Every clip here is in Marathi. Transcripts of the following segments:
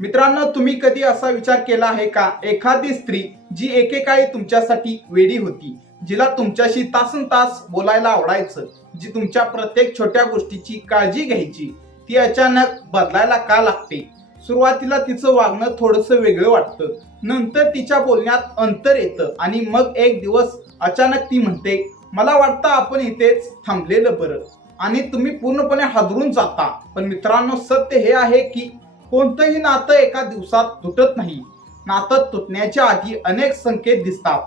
मित्रांनो, तुम्ही कधी असा विचार केला आहे का, एखादी स्त्री जी एकेकाळी तुमच्यासाठी वेडी होती, जिला तुमच्याशी तासनतास बोलायला आवडायचं, जी तुमच्या प्रत्येक छोट्या गोष्टीची काळजी घ्यायची, ती अचानक बदलायला का लागते? सुरुवातीला तिचं वागणं थोडंसं वेगळं वाटतं, नंतर तिच्या बोलण्यात अंतर येतं आणि मग एक दिवस अचानक ती म्हणते, मला वाटतं आपण इथेच थांबलेलं बरं. आणि तुम्ही पूर्णपणे हादरून जाता. पण मित्रांनो, सत्य हे आहे की कोणतंही नातं एका दिवसात तुटत नाही. नातं तुटण्याच्या आधी अनेक संकेत दिसतात,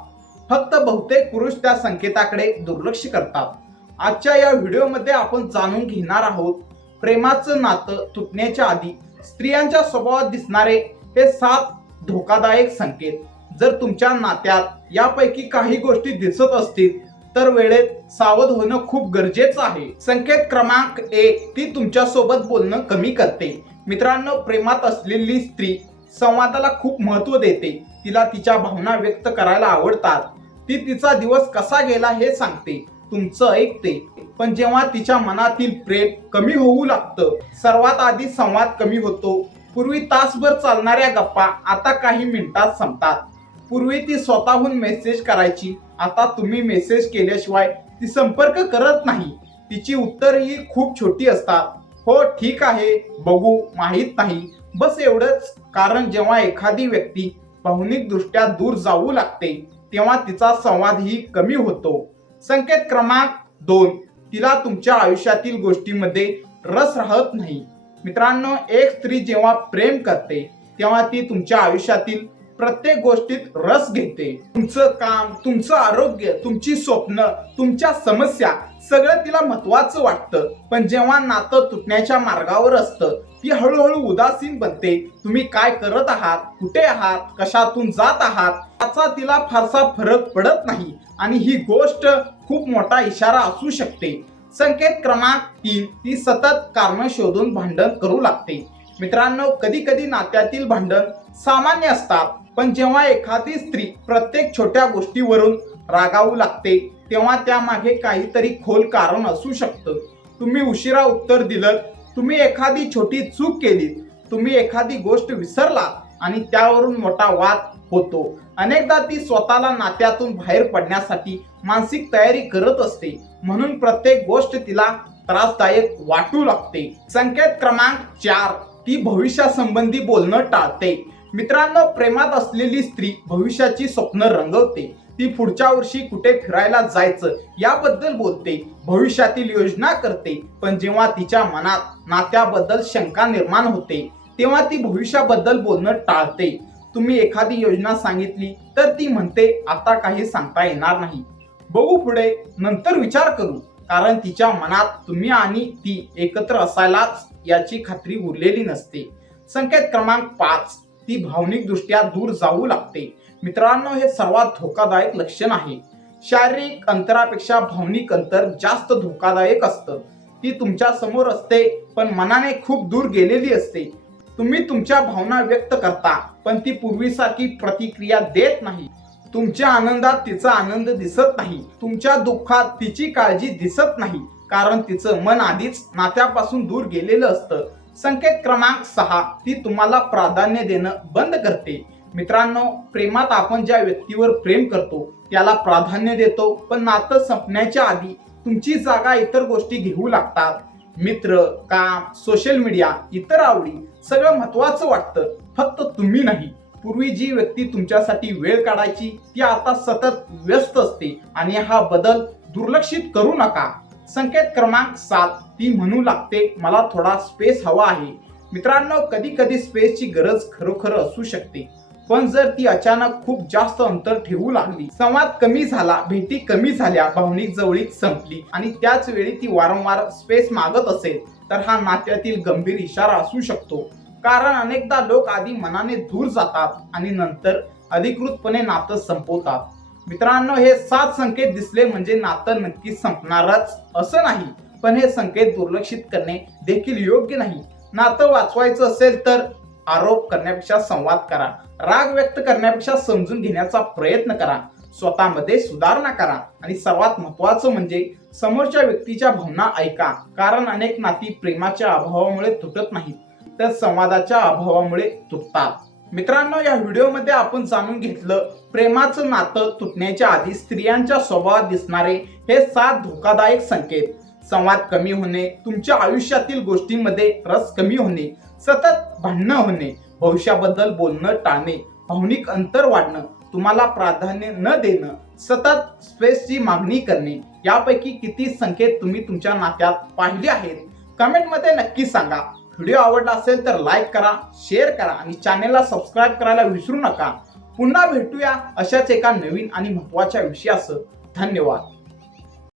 फक्त बहुतेक पुरुष त्या संकेताकडे दुर्लक्ष करतात. आजच्या या व्हिडिओमध्ये आपण जाणून घेणार आहोत प्रेमाचं नातं तुटण्याच्या आधी स्त्रियांच्या स्वभावात दिसणारे हे 7 धोकादायक संकेत. जर तुमच्या नात्यात यापैकी काही गोष्टी दिसत असतील तर वेळेत सावध होणं खूप गरजेचं आहे. संकेत क्रमांक 1, ती तुमच्यासोबत बोलणं कमी करते. मित्रांनो, प्रेमात असलेली स्त्री संवादाला खूप महत्त्व देते. तिला तिच्या भावना व्यक्त करायला आवडतात. ती तिचा दिवस कसा गेला हे सांगते, तुमचं ऐकते. पण जेव्हा तिच्या मनातील प्रेम कमी होऊ लागतं, सर्वात आधी संवाद कमी होतो. पूर्वी तासभर चालणाऱ्या गप्पा आता काही मिनिटात संपतात. पूर्वी ती स्वतःहून मेसेज करायची, आता तुम्ही मेसेज केल्याशिवाय ती संपर्क करत नाही. तिची उत्तरही खूप छोटी असतात. हो, ठीक आहे, बघू, माहीत नाही, बस एवढंच. कारण जेव्हा एखादी व्यक्ती भावनिकदृष्ट्या दूर जाऊ लागते तेव्हा तिचा संवादही कमी होतो. संकेत क्रमांक 2, तिला तुमच्या आयुष्यातील गोष्टींमध्ये रस राहत नाही. मित्रांनो, एक स्त्री जेव्हा प्रेम करते तेव्हा ती तुमच्या आयुष्यातील प्रत्येक गोष्टीत रस घेते. तुमचं काम, तुमचं आरोग्य, तुमची स्वप्न, तुमच्या समस्या सगळं तिला महत्वाचं वाटतं. पण जेव्हा नातं तुटण्याच्या मार्गावर असतं, ती हळूहळू उदासीन बनते. तुम्ही काय करत आहात, कुठे आहात, कशातून जात आहात याचा तिला फारसा फरक पडत नाही. आणि ही गोष्ट खूप मोठा इशारा असू शकते. संकेत क्रमांक 3, ती सतत कारण शोधून भांडण करू लागते. मित्रांनो, कधी कधी नात्यातील भांडण सामान्य असतात, पण जेव्हा एखादी स्त्री प्रत्येक छोट्या गोष्टीवरून रागावू लागते तेव्हा त्यामागे काहीतरी खोल कारण असू शकतं. तुम्ही उशिरा उत्तर दिलं, तुम्ही एखादी छोटी चूक केली, तुम्ही एखादी गोष्ट विसरलात आणि त्यावरून मोठा वाद होतो. अनेकदा ती स्वतःला नात्यातून बाहेर पडण्यासाठी मानसिक तयारी करत असते, म्हणून प्रत्येक गोष्ट तिला त्रासदायक वाटू लागते. संकेत क्रमांक 4, ती भविष्यासंबंधी बोलणं टाळते. मित्रांनो, प्रेमात असलेली स्त्री भविष्याची स्वप्न रंगवते. ती पुढच्या वर्षी कुठे फिरायला जायचं याबद्दल बोलते, भविष्यातील योजना करते. पण जेव्हा तिच्या मनात नात्याबद्दल शंका निर्माण होते तेव्हा ती भविष्याबद्दल बोलणं टाळते. तुम्ही एखादी योजना सांगितली तर ती म्हणते, आता काही सांगता येणार नाही, बघू पुढे, नंतर विचार करू. कारण तिच्या मनात तुम्ही आणि ती एकत्र असायलाच याची खात्री उरलेली नसते. संकेत क्रमांक 5, ती भावनिकदृष्ट्या दूर जाऊ लागते. मित्रांनो, हे सर्वात धोकादायक लक्षण आहे. शारीरिक अंतरापेक्षा भावनिक अंतर जास्त धोकादायक असतं. ती तुमच्या समोर असते पण मनाने खूप दूर गेलेली असते. तुम्ही तुमच्या भावना व्यक्त करता पण ती पूर्वीसारखी प्रतिक्रिया देत नाही. तुमच्या आनंदात तिचा आनंद दिसत नाही, तुमच्या दुःखात तिची काळजी दिसत नाही, कारण तिचं मन आधीच नात्यापासून दूर गेलेलं असतं. संकेत क्रमांक 6, ती तुम्हाला प्राधान्य देणं बंद करते. मित्रांनो, प्रेमात आपण ज्या व्यक्तीवर प्रेम करतो त्याला प्राधान्य देतो, पण नातं संपण्याच्या आधी तुमची जागा इतर गोष्टी घेऊ लागतात. मित्र, काम, सोशल मीडिया, इतर आवडी सगळं महत्वाचं वाटतं, फक्त तुम्ही नाही. पूर्वी जी व्यक्ती तुमच्यासाठी वेळ काढायची ती आता सतत व्यस्त असते आणि हा बदल दुर्लक्षित करू नका. संकेत क्रमांक 7, ती म्हणू लागते, मला थोडा स्पेस हवा आहे. मित्रांनो, कधी कधी स्पेसची गरज खरोखर असू शकते, पण जर ती अचानक खूप जास्त अंतर ठेवू लागली, संवाद कमी झाला, भेटी कमी झाल्या, भावनिक जवळीक संपली आणि त्याच वेळी ती वारंवार स्पेस मागत असेल तर हा नात्यातील गंभीर इशारा असू शकतो. कारण अनेकदा लोक आधी मनाने दूर जातात आणि नंतर अधिकृतपणे नातं संपवतात. मित्रांनो, हे 7 संकेत दिसले म्हणजे नातं नक्कीच संपणारच असं नाही, पण हे संकेत दुर्लक्षित करणे देखील योग्य नाही. नातं वाचवायचं असेल तर आरोप करण्यापेक्षा संवाद करा, राग व्यक्त करण्यापेक्षा समजून घेण्याचा प्रयत्न करा, स्वतःमध्ये सुधारणा करा आणि सर्वात महत्त्वाचं म्हणजे समोरच्या व्यक्तीच्या भावना ऐका. कारण अनेक नाती प्रेमाच्या अभावामुळे तुटत नाहीत, तर संवादाच्या अभावामुळे तुटतात. मित्रांनो, या व्हिडिओमध्ये आपण जाणून घेतलं प्रेमाचं नातं तुटण्याच्या आधी स्त्रियांच्या स्वभावात दिसणारे हे 7 धोकादायक संकेत. संवाद कमी होणे, तुमच्या आयुष्यातील गोष्टींमध्ये रस कमी होणे, सतत भांडणं होणे, भविष्याबद्दल बोलणं टाळणे, भावनिक अंतर वाढणं, तुम्हाला प्राधान्य न देणं, सतत स्पेसची मागणी करणे. यापैकी किती संकेत तुम्ही तुमच्या नात्यात पाहिले आहेत? कमेंटमध्ये नक्की सांगा. व्हिडिओ आवडला असेल तर लाईक करा, शेअर करा आणि चॅनेलला सबस्क्राईब करायला विसरू नका. पुन्हा भेटूया अशाच एका नवीन आणि महत्त्वाच्या विषयासह. धन्यवाद.